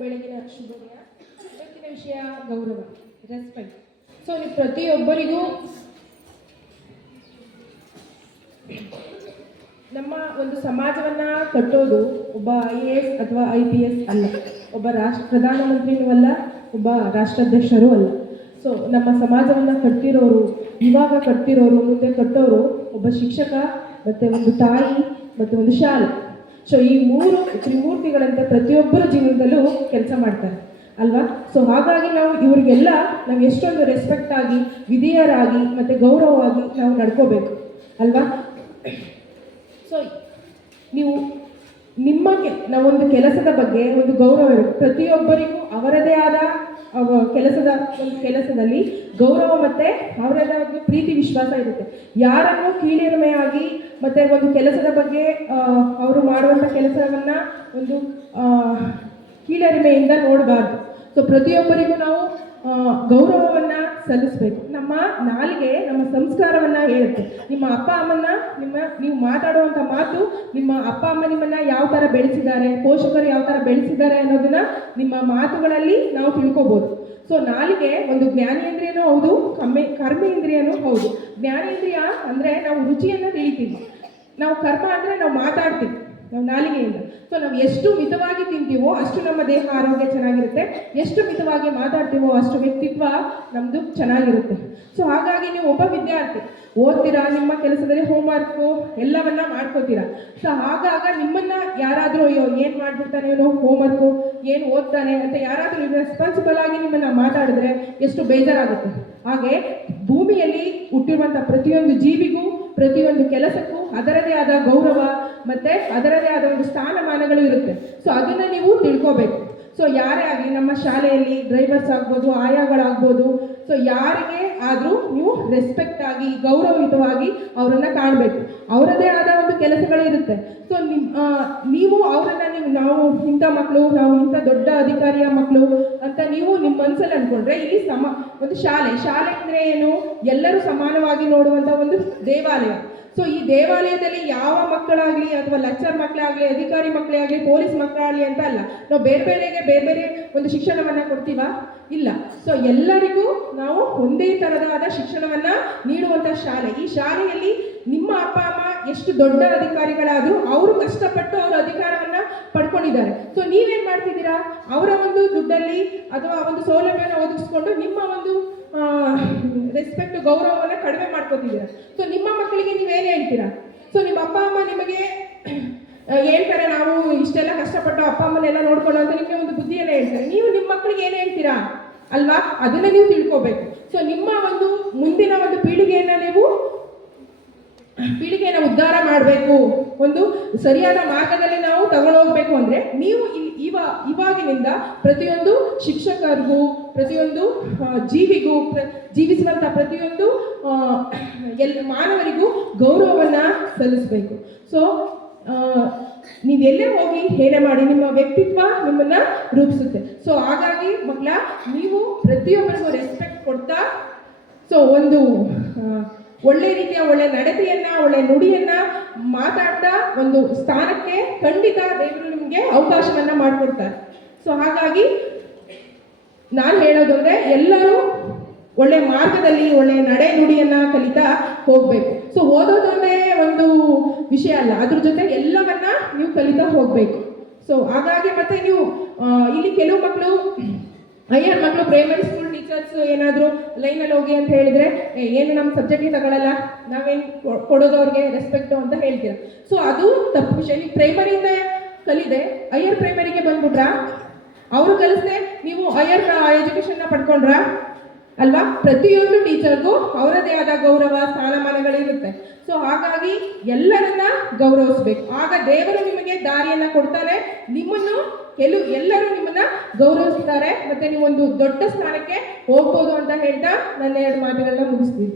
ಬೆಳಗಿನ ಶುಭೋದಯ. ಇವತ್ತಿನ ವಿಷಯ ಗೌರವ, ರೆಸ್ಪೆಕ್ಟ್. ಸೊ ನೀವು ಪ್ರತಿಯೊಬ್ಬರಿಗೂ ನಮ್ಮ ಒಂದು ಸಮಾಜವನ್ನ ಕಟ್ಟೋದು ಒಬ್ಬ IAS ಅಥವಾ IPS ಅಲ್ಲ, ಒಬ್ಬ ಪ್ರಧಾನಮಂತ್ರಿನೂ ಅಲ್ಲ, ಒಬ್ಬ ರಾಷ್ಟ್ರಾಧ್ಯಕ್ಷರೂ ಅಲ್ಲ. ಸೊ ನಮ್ಮ ಸಮಾಜವನ್ನ ಕಟ್ತಿರೋರು, ಇವಾಗ ಕಟ್ತಿರೋರು, ಮುಂದೆ ಕಟ್ಟೋರು ಒಬ್ಬ ಶಿಕ್ಷಕ, ಮತ್ತೆ ಒಂದು ತಾಯಿ, ಮತ್ತೆ ಒಂದು ಶಾಲೆ. ಸೊ ಈ ಮೂರು ತ್ರಿಮೂರ್ತಿಗಳಂತೆ ಪ್ರತಿಯೊಬ್ಬರ ಜೀವನದಲ್ಲೂ ಕೆಲಸ ಮಾಡ್ತಾರೆ ಅಲ್ವಾ. ಸೊ ಹಾಗಾಗಿ ನಾವು ಇವ್ರಿಗೆಲ್ಲ ನಾವು ಎಷ್ಟೊಂದು ರೆಸ್ಪೆಕ್ಟ್ ಆಗಿ, ವಿಧೇಯರಾಗಿ, ಮತ್ತೆ ಗೌರವವಾಗಿ ನಾವು ನಡ್ಕೋಬೇಕು ಅಲ್ವಾ. ಸೊ ನೀವು ನಾವೊಂದು ಕೆಲಸದ ಬಗ್ಗೆ ಒಂದು ಗೌರವ ಇರುತ್ತೆ. ಪ್ರತಿಯೊಬ್ಬರಿಗೂ ಅವರದೇ ಆದ ಕೆಲಸದಲ್ಲಿ ಗೌರವ ಮತ್ತೆ ಅವರದೇ ಒಂದು ಪ್ರೀತಿ ವಿಶ್ವಾಸ ಇರುತ್ತೆ. ಯಾರನ್ನು ಕೀಳಿರಿಮೆಯಾಗಿ ಮತ್ತೆ ಒಂದು ಕೆಲಸದ ಬಗ್ಗೆ ಅವರು ಮಾಡುವಂಥ ಕೆಲಸವನ್ನ ಒಂದು ಕೀಳರಿಮೆಯಿಂದ ನೋಡಬಾರ್ದು. ಸೊ ಪ್ರತಿಯೊಬ್ಬರಿಗೂ ನಾವು ಗೌರವವನ್ನ ಸಲ್ಲಿಸಬೇಕು. ನಮ್ಮ ನಾಲಿಗೆ ನಮ್ಮ ಸಂಸ್ಕಾರವನ್ನ ಹೇಳುತ್ತೆ. ನಿಮ್ಮ ಅಪ್ಪ ಅಮ್ಮನ ನೀವು ಮಾತಾಡುವಂಥ ಮಾತು, ನಿಮ್ಮ ಅಪ್ಪ ಅಮ್ಮ ನಿಮ್ಮನ್ನ ಯಾವ ಥರ ಬೆಳೆಸಿದ್ದಾರೆ, ಪೋಷಕರು ಯಾವ ಥರ ಬೆಳೆಸಿದ್ದಾರೆ ಅನ್ನೋದನ್ನ ನಿಮ್ಮ ಮಾತುಗಳಲ್ಲಿ ನಾವು ತಿಳ್ಕೊಬೋದು. ಸೊ ನಾಲಿಗೆ ಒಂದು ಜ್ಞಾನೇಂದ್ರಿಯನೂ ಹೌದು, ಕರ್ಮೇಂದ್ರಿಯನೂ ಹೌದು. ಜ್ಞಾನೇಂದ್ರಿಯ ಅಂದರೆ ನಾವು ರುಚಿಯನ್ನು ತಿಳಿತೀವಿ, ನಾವು ಕರ್ಮ ಅಂದರೆ ನಾವು ಮಾತಾಡ್ತೀವಿ ನಾವು ನಾಲಿಗೆಯಿಂದ. ಸೊ ನಾವು ಎಷ್ಟು ಮಿತವಾಗಿ ತಿಂತೀವೋ ಅಷ್ಟು ನಮ್ಮ ದೇಹ ಆರೋಗ್ಯ ಚೆನ್ನಾಗಿರುತ್ತೆ, ಎಷ್ಟು ಮಿತವಾಗಿ ಮಾತಾಡ್ತೀವೋ ಅಷ್ಟು ವ್ಯಕ್ತಿತ್ವ ನಮ್ಮದು ಚೆನ್ನಾಗಿರುತ್ತೆ. ಸೊ ಹಾಗಾಗಿ ನೀವು ಒಬ್ಬ ವಿದ್ಯಾರ್ಥಿ ಓದ್ತೀರಾ, ನಿಮ್ಮ ಕೆಲಸದಲ್ಲಿ ಹೋಮ್ವರ್ಕು ಎಲ್ಲವನ್ನ ಮಾಡ್ಕೋತೀರಾ. ಸೊ ಆಗಾಗ ನಿಮ್ಮನ್ನ ಯಾರಾದರೂ ಅಯ್ಯೋ ಏನು ಮಾಡ್ಬಿಡ್ತಾನೆ ಇವನು, ಹೋಮ್ವರ್ಕು ಏನು ಓದ್ತಾನೆ ಅಂತ ಯಾರಾದರೂ ರೆಸ್ಪಾನ್ಸಿಬಲ್ ಆಗಿ ನಿಮ್ಮನ್ನ ಮಾತಾಡಿದ್ರೆ ಎಷ್ಟು ಬೇಜಾರಾಗುತ್ತೆ. ಹಾಗೆ ಭೂಮಿಯಲ್ಲಿ ಹುಟ್ಟಿರುವಂಥ ಪ್ರತಿಯೊಂದು ಜೀವಿಗೂ, ಪ್ರತಿಯೊಂದು ಕೆಲಸಕ್ಕೂ ಅದರದೇ ಆದ ಗೌರವ ಮತ್ತೆ ಅದರದೇ ಆದ ಒಂದು ಸ್ಥಾನಮಾನಗಳು ಇರುತ್ತೆ. ಸೊ ಅದನ್ನ ನೀವು ತಿಳ್ಕೋಬೇಕು. ಸೊ ಯಾರೇ ಆಗಲಿ, ನಮ್ಮ ಶಾಲೆಯಲ್ಲಿ ಡ್ರೈವರ್ಸ್ ಆಗ್ಬೋದು, ಆಯಾಗಳಾಗ್ಬೋದು, ಸೊ ಯಾರಿಗೆ ಆದರೂ ನೀವು ರೆಸ್ಪೆಕ್ಟ್ ಆಗಿ ಗೌರವಯುತವಾಗಿ ಅವರನ್ನು ಕಾಣಬೇಕು. ಅವರದೇ ಆದ ಒಂದು ಕೆಲಸಗಳಿರುತ್ತೆ. ಸೊ ನೀವು ಅವರನ್ನು ನಾವು ಇಂಥ ಮಕ್ಕಳು, ನಾವು ಇಂಥ ದೊಡ್ಡ ಅಧಿಕಾರಿಯ ಮಕ್ಕಳು ಅಂತ ನೀವು ನಿಮ್ಮ ಮನಸ್ಸಲ್ಲಿ ಅಂದ್ಕೊಂಡ್ರೆ, ಇಲ್ಲಿ ಒಂದು ಶಾಲೆ ಅಂದರೆ ಏನು, ಎಲ್ಲರೂ ಸಮಾನವಾಗಿ ನೋಡುವಂಥ ಒಂದು ದೇವಾಲಯ. ಸೊ ಈ ದೇವಾಲಯದಲ್ಲಿ ಯಾವ ಮಕ್ಕಳಾಗಲಿ ಅಥವಾ ಲೆಕ್ಚರ್ ಮಕ್ಕಳಾಗಲಿ, ಅಧಿಕಾರಿ ಮಕ್ಕಳೇ ಆಗಲಿ, ಪೊಲೀಸ್ ಮಕ್ಕಳಾಗಲಿ ಅಂತ ಅಲ್ಲ, ನಾವು ಬೇರೆ ಒಂದು ಶಿಕ್ಷಣವನ್ನು ಕೊಡ್ತೀವಾ? ಇಲ್ಲ. ಸೊ ಎಲ್ಲರಿಗೂ ನಾವು ಒಂದೇ ಥರದಾದ ಶಿಕ್ಷಣವನ್ನು ನೀಡುವಂಥ ಶಾಲೆ. ಈ ಶಾಲೆಯಲ್ಲಿ ನಿಮ್ಮ ಅಪ್ಪ ಅಮ್ಮ ಎಷ್ಟು ದೊಡ್ಡ ಅಧಿಕಾರಿಗಳಾದರೂ ಅವರು ಕಷ್ಟಪಟ್ಟು ಅವರ ಅಧಿಕಾರವನ್ನು ಪಡ್ಕೊಂಡಿದ್ದಾರೆ. ಸೊ ನೀವೇನು ಮಾಡ್ತಿದ್ದೀರಾ? ಅವರ ಒಂದು ದುಡ್ಡಲ್ಲಿ ಅಥವಾ ಒಂದು ಸೌಲಭ್ಯನ ಒದಗಿಸ್ಕೊಂಡು ನಿಮ್ಮ ಒಂದು ರೆಸ್ಪೆಕ್ಟ್, ಗೌರವವನ್ನು ಕಡಿಮೆ ಮಾಡ್ಕೋತಿದ್ದೀರಾ. ಸೊ ನಿಮ್ಮ ಮಕ್ಕಳಿಗೆ ನೀವೇನು ಹೇಳ್ತೀರಾ? ಸೊ ನಿಮ್ಮ ಅಪ್ಪ ಅಮ್ಮ ನಿಮಗೆ ಹೇಳ್ತಾರೆ, ನಾವು ಇಷ್ಟೆಲ್ಲ ಕಷ್ಟಪಟ್ಟು ಅಪ್ಪ ಅಮ್ಮನೆಲ್ಲ ನೋಡ್ಕೊಂಡು ಅಂತ ನಿಮಗೆ ಒಂದು ಬುದ್ಧಿಯನ್ನು ಹೇಳ್ತಾರೆ. ನೀವು ನಿಮ್ಮ ಮಕ್ಕಳಿಗೆ ಏನು ಹೇಳ್ತೀರಾ ಅಲ್ವಾ? ಅದನ್ನು ನೀವು ತಿಳ್ಕೋಬೇಕು. ಸೊ ನಿಮ್ಮ ಒಂದು ಮುಂದಿನ ಒಂದು ಪೀಳಿಗೆಯನ್ನು ಉದ್ಧಾರ ಮಾಡಬೇಕು, ಒಂದು ಸರಿಯಾದ ಮಾರ್ಗದಲ್ಲಿ ನಾವು ತಗೊಂಡೋಗ್ಬೇಕು ಅಂದರೆ ನೀವು ಇವಾಗಿನಿಂದ ಪ್ರತಿಯೊಂದು ಶಿಕ್ಷಕರಿಗೂ, ಪ್ರತಿಯೊಂದು ಜೀವಿಗೂ, ಜೀವಿಸುವಂಥ ಪ್ರತಿಯೊಂದು ಮಾನವರಿಗೂ ಗೌರವವನ್ನು ಸಲ್ಲಿಸಬೇಕು. ಸೊ ನೀವೆಲ್ಲೇ ಹೋಗಿ ಏನೇ ಮಾಡಿ ನಿಮ್ಮ ವ್ಯಕ್ತಿತ್ವ ನಿಮ್ಮನ್ನು ರೂಪಿಸುತ್ತೆ. ಸೊ ಹಾಗಾಗಿ ಮಕ್ಕಳ, ನೀವು ಪ್ರತಿಯೊಬ್ಬರಿಗೂ ರೆಸ್ಪೆಕ್ಟ್ ಕೊಡ್ತಾ, ಸೊ ಒಂದು ಒಳ್ಳೆ ರೀತಿಯ ಒಳ್ಳೆ ನಡತೆಯನ್ನ, ಒಳ್ಳೆ ನುಡಿಯನ್ನ ಮಾತಾಡ್ತಾ ಒಂದು ಸ್ಥಾನಕ್ಕೆ ಖಂಡಿತ ದೇವರು ನಿಮಗೆ ಅವಕಾಶವನ್ನ ಮಾಡಿಕೊಡ್ತಾರೆ. ಸೊ ಹಾಗಾಗಿ ನಾನು ಹೇಳೋದು ಅಂದರೆ, ಎಲ್ಲರೂ ಒಳ್ಳೆ ಮಾರ್ಗದಲ್ಲಿ ಒಳ್ಳೆ ನಡೆ ನುಡಿಯನ್ನ ಕಲಿತಾ ಹೋಗ್ಬೇಕು. ಸೊ ಓದೋದೊಂದೇ ಒಂದು ವಿಷಯ ಅಲ್ಲ, ಅದ್ರ ಜೊತೆ ಎಲ್ಲವನ್ನ ನೀವು ಕಲಿತಾ ಹೋಗ್ಬೇಕು. ಸೊ ಹಾಗಾಗಿ ಮತ್ತೆ ನೀವು ಇಲ್ಲಿ ಕೆಲವು ಮಕ್ಕಳು, ಹೈಯರ್ ಮಕ್ಕಳು, ಪ್ರೈಮರಿ ಸ್ಕೂಲ್ ಟೀಚರ್ಸ್ ಏನಾದರೂ ಲೈನಲ್ಲಿ ಹೋಗಿ ಅಂತ ಹೇಳಿದ್ರೆ, ಏನು ನಮ್ಮ ಸಬ್ಜೆಕ್ಟಿಗೆ ತಗೊಳ್ಳಲ್ಲ, ನಾವೇನು ಕೊಡೋದು ಅವ್ರಿಗೆ ರೆಸ್ಪೆಕ್ಟು ಅಂತ ಹೇಳ್ತೀರ. ಸೊ ಅದು ತಪ್ಪು ವಿಷಯ. ನೀವು ಪ್ರೈಮರಿಯಿಂದ ಕಲಿದೆ ಹೈಯರ್ ಪ್ರೈಮರಿಗೆ ಬಂದ್ಬಿಟ್ರಾ? ಅವರು ಕಲಿಸ್ದೆ ನೀವು ಹೈಯರ್ ಎಜುಕೇಷನ್ನ ಪಡ್ಕೊಂಡ್ರಾ ಅಲ್ವಾ? ಪ್ರತಿಯೊಂದು ಟೀಚರ್ಗೂ ಅವರದೇ ಆದ ಗೌರವ, ಸ್ಥಾನಮಾನಗಳಿರುತ್ತೆ. ಸೊ ಹಾಗಾಗಿ ಎಲ್ಲರನ್ನ ಗೌರವಿಸ್ಬೇಕು. ಆಗ ದೇವರು ನಿಮಗೆ ದಾರಿಯನ್ನು ಕೊಡ್ತಾನೆ, ಎಲ್ಲರೂ ನಿಮ್ಮನ್ನ ಗೌರವಿಸ್ತಾರೆ, ಮತ್ತೆ ನೀವೊಂದು ದೊಡ್ಡ ಸ್ಥಾನಕ್ಕೆ ಹೋಗ್ಬೋದು ಅಂತ ಹೇಳ್ತಾ ನನ್ನ 2 ಮಾತುಗಳನ್ನ ಮುಗಿಸ್ತೀನಿ.